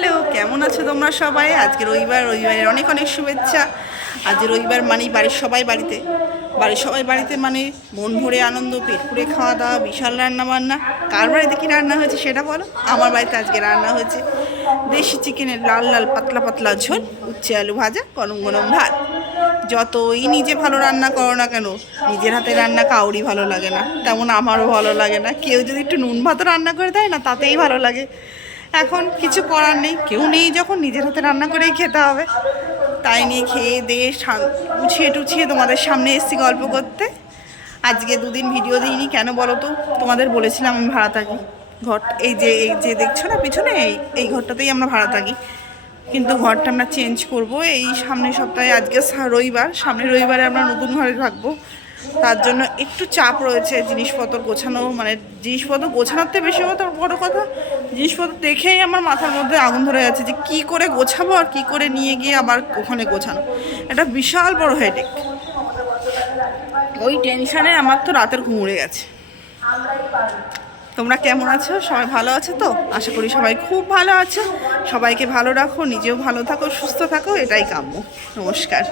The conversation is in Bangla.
হ্যালো, কেমন আছো তোমরা সবাই? আজকে রবিবারের অনেক অনেক শুভেচ্ছা। আজ রবিবার মানেই বাড়ির সবাই বাড়িতে মানে মন ভরে আনন্দ, পেট পুড়ে খাওয়া দাওয়া, বিশাল রান্না বান্না। কার বাড়িতে কী রান্না হয়েছে সেটা বলো। আমার বাড়িতে আজকে রান্না হয়েছে দেশি চিকেনের লাল লাল পাতলা পাতলা ঝোল, উচ্ছে আলু ভাজা, গরম গরম ভাত। যতই নিজে ভালো রান্না করো না কেন, নিজের হাতে রান্না কাউরই ভালো লাগে না, তেমন আমারও ভালো লাগে না। কেউ যদি একটু নুন ভাতও রান্না করে দেয় না, তাতেই ভালো লাগে। এখন কিছু করার নেই, কেউ নেই যখন, নিজের হাতে রান্না করেই খেতে হবে। তাই নিয়ে খেয়ে দিয়ে গুছিয়ে টুছিয়ে তোমাদের সামনে এসেছি গল্প করতে। আজকে দুদিন ভিডিও দিইনি, কেন বলো তো? তোমাদের বলেছিলাম আমি ভাড়া থাকি। এই যে দেখছো না পিছনে, এই ঘরটাতেই আমরা ভাড়া থাকি। কিন্তু ঘরটা আমরা চেঞ্জ করব এই সামনের সপ্তাহে। আজকে রবিবার, সামনের রবিবারে আমরা নতুন ঘরে থাকবো। তার জন্য একটু চাপ রয়েছে, জিনিসপত্র গোছানো, মানে জিনিসপত্র গোছানোর থেকে বেশি বড় কথা, জিনিসপত্র দেখেই আমার মাথার মধ্যে আগুন ধরে যাচ্ছে যে কী করে গোছাবো আর কী করে নিয়ে গিয়ে আবার ওখানে গোছানো। একটা বিশাল বড় হেডেক। ওই টেনশানে আমার তো রাতের ঘুম উড়ে গেছে। তোমরা কেমন আছো? সবাই ভালো আছো তো? আশা করি সবাই খুব ভালো আছো। সবাইকে ভালো রাখো, নিজেও ভালো থাকো, সুস্থ থাকো, এটাই কাম্য। নমস্কার।